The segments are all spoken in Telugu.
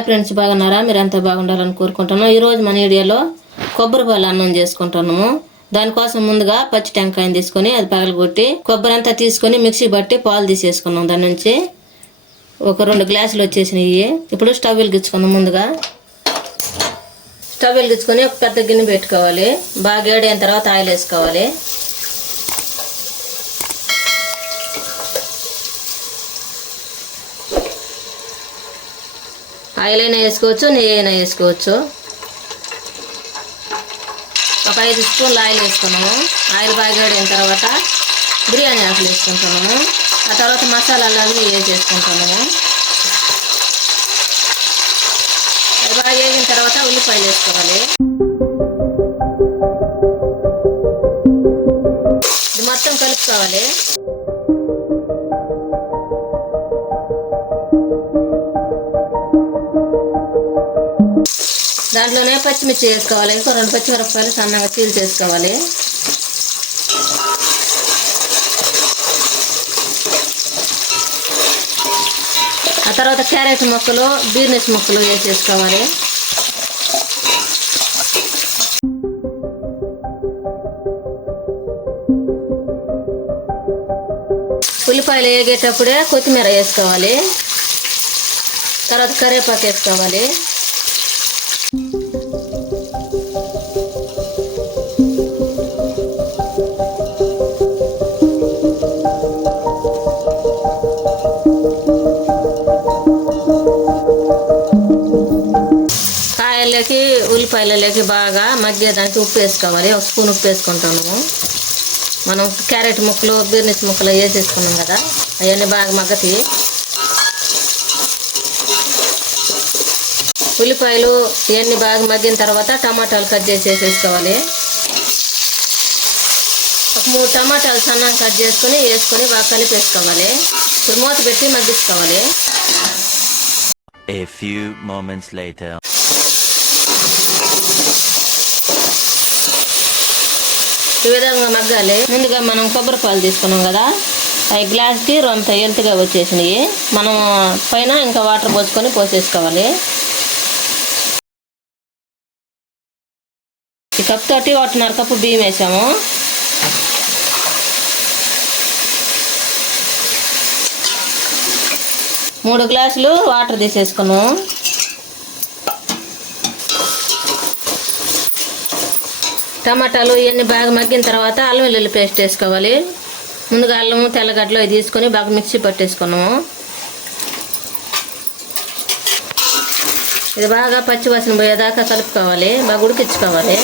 హాయ్ ఫ్రెండ్స్, బాగున్నారా? మీరంతా బాగుండాలని కోరుకుంటున్నాను. ఈరోజు మన వీడియోలో కొబ్బరి పాలు అన్నం చేసుకుంటున్నాము. దానికోసం ముందుగా పచ్చి టెంకాయని తీసుకొని అది పగలగొట్టి కొబ్బరి అంతా తీసుకొని మిక్సీ బట్టి పాలు తీసేసుకున్నాం. దాని నుంచి ఒక 2 గ్లాసులు వచ్చేసినాయి. ఇప్పుడు స్టవ్ వెలిగించుకుందాం. ముందుగా స్టవ్ వెలిగించుకొని ఒక పెద్ద గిన్నె పెట్టుకోవాలి. బాగా వేడైన తర్వాత ఆయిల్ వేసుకోవాలి. ఆయిల్ అయినా వేసుకోవచ్చు, నెయ్యి అయినా వేసుకోవచ్చు. ఒక 5 స్పూన్లు ఆయిల్ వేసుకున్నాము. ఆయిల్ బాగా వేడిన తర్వాత బిర్యానీ ఆకులు వేసుకుంటున్నాము. ఆ తర్వాత మసాలాలన్నీ వేసేసుకుంటున్నాము. అది బాగా వేగిన తర్వాత ఉల్లిపాయలు వేసుకోవాలి. ఇది మొత్తం కలుపుకోవాలి. దాంట్లోనే పచ్చిమిర్చి వేసుకోవాలి. ఇంకో 2 పచ్చిమిరపకాయలు సన్నగా చీల్ చేసుకోవాలి. ఆ తర్వాత క్యారెట్ ముక్కలు, బీర్నెస్ ముక్కలు వేసేసుకోవాలి. ఉల్లిపాయలు వేగేటప్పుడే కొత్తిమీర వేసుకోవాలి. తర్వాత కరివేపాకు వేసుకోవాలి. కాయలకి ఉల్లిపాయలకి బాగా మగ్గేదానికి ఉప్పు వేసుకోవాలి. 1 స్పూన్ ఉప్పు వేసుకుంటాము. మనం క్యారెట్ ముక్కలు, బీర్నెస్ ముక్కలు వేసేసుకున్నాం కదా, అవన్నీ బాగా మగ్గతాయి. ఉల్లిపాయలు ఇవన్నీ బాగా మగ్గిన తర్వాత టమాటాలు కట్ చేసి వేసేసుకోవాలి. ఒక 3 టమాటాలు సన్నగా కట్ వేసుకొని బాగా కలిపేసుకోవాలి. ఇప్పుడు మూత పెట్టి మగ్గించుకోవాలి. A few moments later. ఈ విధంగా మగ్గాలి. ముందుగా మనం కొబ్బరి పాలు తీసుకున్నాం కదా, అవి గ్లాస్కి రొంత ఎల్తుగా వచ్చేసినాయి. మనం పైన ఇంకా వాటర్ పోసేసుకోవాలి. ఈ కప్ తోటి 1.5 కప్పు బియ్యం వేసాము. మూడు గ్లాసులు వాటర్ తీసేసుకున్నాము. టమాటాలు ఇవన్నీ బాగా మగ్గిన తర్వాత అల్లం వెల్లుల్లి పేస్ట్ వేసుకోవాలి. ముందుగా అల్లము, తెల్లగడ్డలు అవి తీసుకొని బాగా మిక్సీ పట్టేసుకున్నాము. ఇది బాగా పచ్చివాసన పోయేదాకా కలుపుకోవాలి. బాగా ఉడికించుకోవాలి.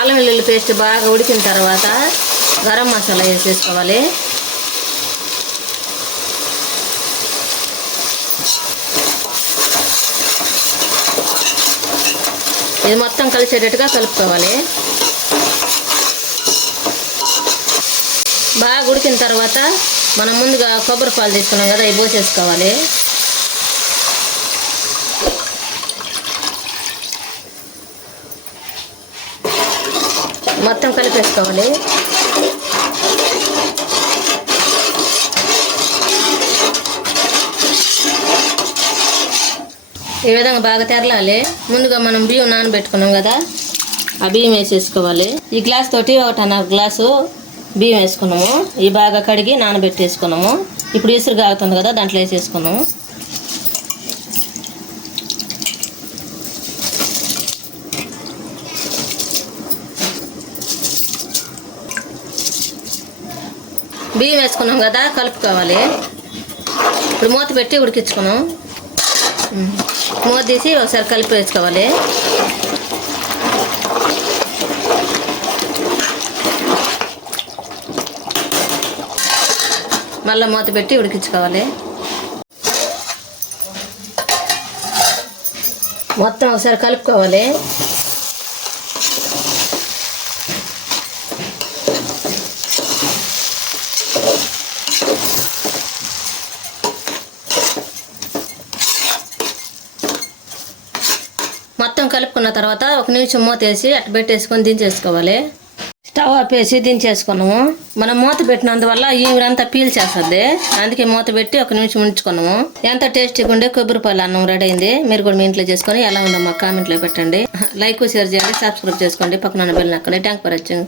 అల్లం వెల్లుల్లి పేస్ట్ బాగా ఉడికిన తర్వాత గరం మసాలా వేసేసుకోవాలి. ఇది మొత్తం కలిసేటట్టుగా కలుపుకోవాలి. బాగా ఉడికిన తర్వాత మనం ముందుగా కొబ్బరి పాలు తీసుకున్నాం కదా, ఇవి పోసేసుకోవాలి. మొత్తం కలిపేసుకోవాలి. ఈ విధంగా బాగా తెరలాలి. ముందుగా మనం బియ్యం నానబెట్టుకున్నాం కదా, ఆ బియ్యం వేసేసుకోవాలి. ఈ గ్లాస్ తోటి 1.5 గ్లాసు బియ్యం వేసుకున్నాము. ఇవి బాగా కడిగి నానబెట్టేసుకున్నాము. ఇప్పుడు ఇసురు కాగుతుంది కదా, దాంట్లో వేసేసుకున్నాము. బియ్యం వేసుకున్నాం కదా, కలుపుకోవాలి. ఇప్పుడు మూత పెట్టి ఉడికించుకున్నాం. మూత తీసి ఒకసారి కలిపి వేసుకోవాలి. మళ్ళీ మూత పెట్టి ఉడికించుకోవాలి. మొత్తం ఒకసారి కలుపుకోవాలి. మొత్తం కలుపుకున్న తర్వాత 1 నిమిషం మూత వేసి అట్ట పెట్టేసుకొని దించేసుకోవాలి. స్టవ్ ఆపేసి దించేసుకున్నాము. మనం మూత పెట్టినందువల్ల ఈవిరంతా పీల్చేస్తుంది, అందుకే మూత పెట్టి 1 నిమిషం ఉంచుకున్నాము. ఎంత టేస్టీగా ఉండే కొబ్బరిపాలు అన్నం రెడీ అయింది. మీరు కూడా మీ ఇంట్లో చేసుకొని ఎలా ఉందో మాకు కామెంట్లో పెట్టండి. లైక్ షేర్ చేయండి, సబ్స్క్రైబ్ చేసుకోండి, పక్కన బెల్ నొక్కండి. Thank for watching.